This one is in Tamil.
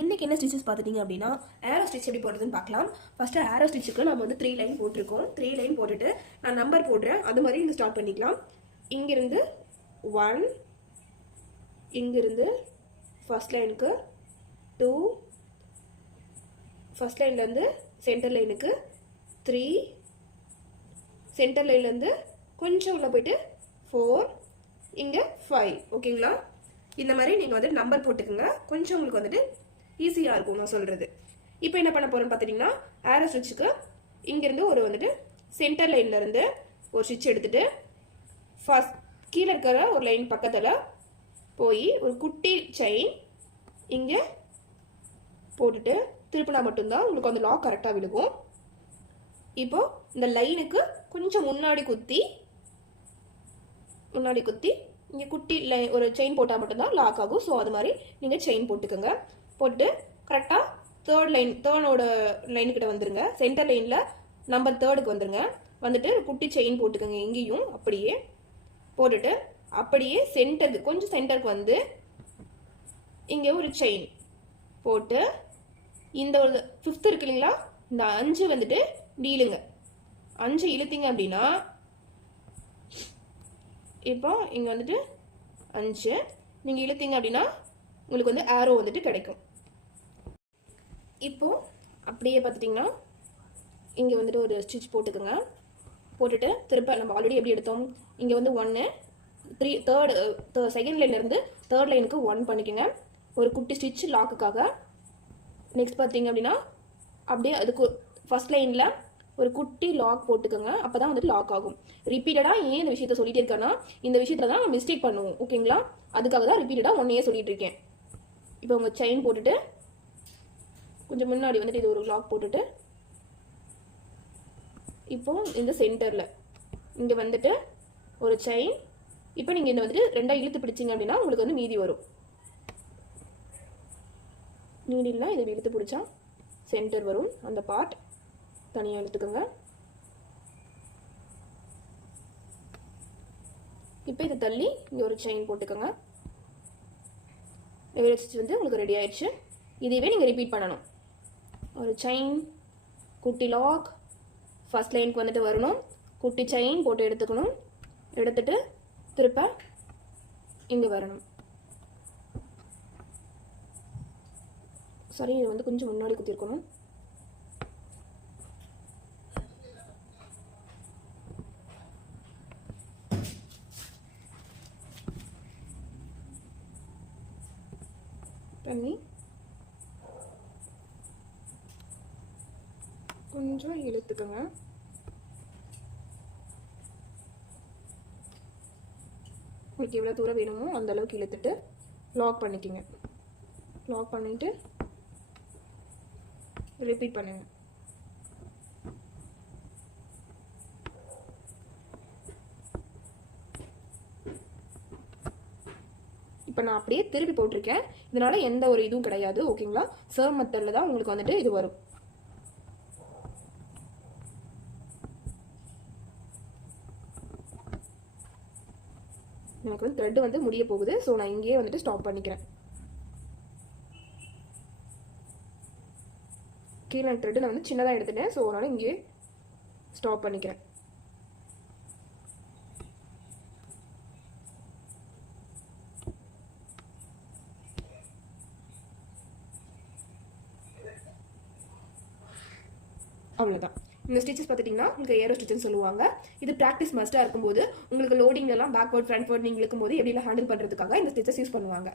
இன்றைக்கி என்ன ஸ்டிச்சஸ் பார்த்துட்டிங்க அப்படின்னா ஏரோ ஸ்டிச் எப்படி போடுறதுன்னு பார்க்கலாம். ஃபஸ்ட்டு ஏரோ ஸ்டிச்சுக்கு நம்ம வந்து 3 லைன் போட்டிருக்கோம். 3 லைன் போட்டுட்டு நான் நம்பர் போடுறேன், அது மாதிரி இங்கே ஸ்டார்ட் பண்ணிக்கலாம். இங்கிருந்து 1, இங்கிருந்து ஃபஸ்ட் லைனுக்கு 2, ஃபஸ்ட் லைன்லேருந்து சென்டர் லைனுக்கு 3, சென்டர் லைன்லேருந்து கொஞ்சம் உள்ள போயிட்டு 4, இங்கே 5. ஓகேங்களா? இந்த மாதிரி நீங்கள் வந்துட்டு நம்பர் போட்டுக்கோங்க, கொஞ்சம் உங்களுக்கு வந்துட்டு ஈஸியாக இருக்கும் நான் சொல்கிறது. இப்போ என்ன பண்ண போகிறோன்னு பார்த்துட்டிங்கன்னா, ஏரோ ஸ்டிச்சுக்கு இங்கேருந்து ஒரு வந்துட்டு சென்டர் லைன்லேருந்து ஒரு ஸ்டிச் எடுத்துகிட்டு ஃபஸ்ட் கீழே இருக்கிற ஒரு லைன் பக்கத்தில் போய் ஒரு குட்டி செயின் இங்கே போட்டுட்டு திருப்பினா மட்டும்தான் உங்களுக்கு அந்த லாக் கரெக்டாக விழுகும். இப்போது இந்த லைனுக்கு கொஞ்சம் முன்னாடி குத்தி இங்கே குட்டி ஒரு செயின் போட்டால் மட்டும்தான் லாக் ஆகும். ஸோ அது மாதிரி நீங்கள் செயின் போட்டுக்கோங்க. போட்டு கரெக்டாக தேர்டோட லைனுக்கிட்ட வந்துடுங்க. சென்டர் லைனில் நம்பர் 3க்கு வந்துடுங்க. வந்துட்டு குட்டி செயின் போட்டுக்கோங்க. எங்கேயும் அப்படியே போட்டுட்டு அப்படியே சென்டருக்கு கொஞ்சம் சென்டருக்கு வந்து இங்கே ஒரு செயின் போட்டு இந்த ஒரு 5th இருக்கு இல்லைங்களா, இந்த 5 வந்துட்டு நீளுங்க. 5 இழுத்தீங்க அப்படின்னா இப்போ இங்கே வந்துட்டு 5 நீங்கள் இழுத்தீங்க அப்படின்னா உங்களுக்கு வந்து ஏரோ வந்துட்டு கிடைக்கும். இப்போது அப்படியே பார்த்துட்டிங்கன்னா இங்கே வந்துட்டு ஒரு ஸ்டிச் போட்டுக்கோங்க. போட்டுட்டு திரும்ப நம்ம ஆல்ரெடி எப்படி எடுத்தோம், இங்கே வந்து 1, 3 செகண்ட் லைன்லேருந்து தேர்ட் லைனுக்கு 1 பண்ணிக்கோங்க, ஒரு குட்டி ஸ்டிச் லாக்குக்காக. நெக்ஸ்ட் பார்த்தீங்க அப்படின்னா அப்படியே அதுக்கு ஃபஸ்ட் லைனில் ஒரு குட்டி லாக் போட்டுக்கோங்க. அப்போ தான் வந்துட்டு லாக் ஆகும். ரிப்பீட்டடாக ஏன் இந்த விஷயத்த சொல்லிகிட்டே இருக்கேன்னா, இந்த விஷயத்தில் தான் நம்ம மிஸ்டேக் பண்ணுவோம். ஓகேங்களா? அதுக்காக தான் ரிப்பீட்டடாக ஒன்றையே சொல்லிகிட்டு இருக்கேன். இப்போ உங்கள் செயின் போட்டுட்டு கொஞ்சம் முன்னாடி வந்துட்டு இது ஒரு லாக் போட்டுட்டு இப்போ இந்த சென்டரில் இங்கே வந்துட்டு ஒரு செயின். இப்போ நீங்கள் இந்த வந்துட்டு 2 இழுத்து பிடிச்சிங்க அப்படின்னா உங்களுக்கு வந்து மீதி வரும். நீடில்னா இதை இழுத்து பிடிச்சா சென்டர் வரும். அந்த பார்ட் தனியாக எடுத்துக்கோங்க. இப்போ இதை தள்ளி இங்கே ஒரு செயின் போட்டுக்கோங்க. வெவ்வேறு ஸ்டிச் வந்து உங்களுக்கு ரெடி ஆயிடுச்சு. இதையவே நீங்கள் ரிப்பீட் பண்ணணும். ஒரு செயின், குட்டி லாக், ஃபஸ்ட் லைனுக்கு வந்துட்டு வரணும், குட்டி செயின் போட்டு எடுத்துக்கணும். எடுத்துட்டு திருப்ப இங்கே வரணும். சரி, இது வந்து கொஞ்சம் முன்னாடி குத்திருக்கணும். பண்ணி கொஞ்சம் இழுத்துக்கோங்க. உங்களுக்கு எவ்வளோ தூரம் வேணுமோ அந்த அளவுக்கு இழுத்துட்டு லாக் பண்ணிக்கோங்க. லாக் பண்ணிவிட்டு ரிப்பீட் பண்ணுங்க. இப்போ நான் அப்படியே திருப்பி போட்டிருக்கேன். இதனால எந்த ஒரு இதுவும் கிடையாது. ஓகேங்களா? சர்வ் மெத்தடில் தான் உங்களுக்கு வந்துட்டு இது வரும். எனக்கு வந்து த்ரெட் வந்து முடிய போகுது. ஸோ நான் இங்கேயே வந்துட்டு ஸ்டாப் பண்ணிக்கிறேன். கீழே த்ரெட்டு நான் வந்து சின்னதாக எடுத்துட்டேன். ஸோ அதனால் இங்கேயே ஸ்டாப் பண்ணிக்கிறேன். அவ்வளோதான். இந்த ஸ்டிச்சஸ் பார்த்துட்டிங்கன்னா உங்களுக்கு ஏரோ ஸ்டிச்சுன்னு சொல்லுவாங்க. இது ப்ராக்டிஸ் மஸ்ட்டாக இருக்கும்போது உங்களுக்கு லோடிங்லாம் பேக்வர்ட் ஃப்ரண்ட்வர்ட் நீங்கள் இருக்கும்போது எப்படிலாம் ஹேண்டில் பண்ணுறதுக்காக இந்த ஸ்டிச்சஸ் யூஸ் பண்ணுவாங்க.